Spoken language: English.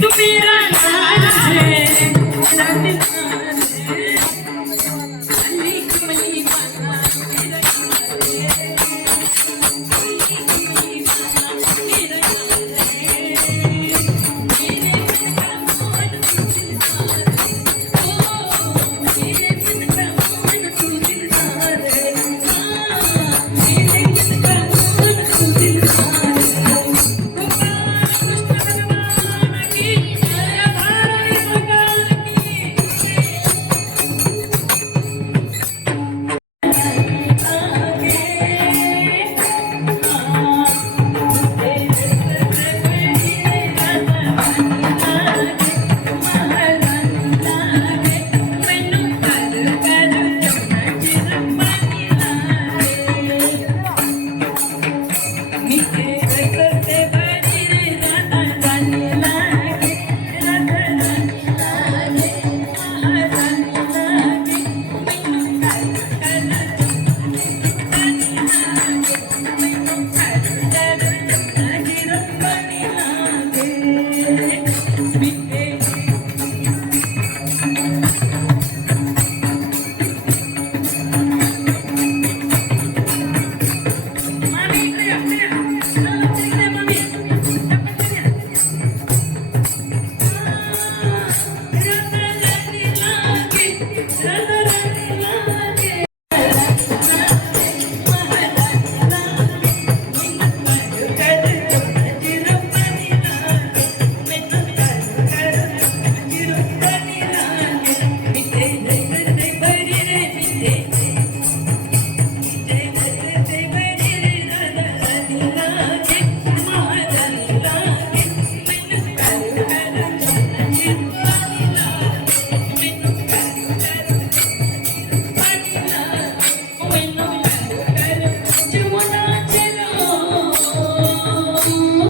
to be Thank you.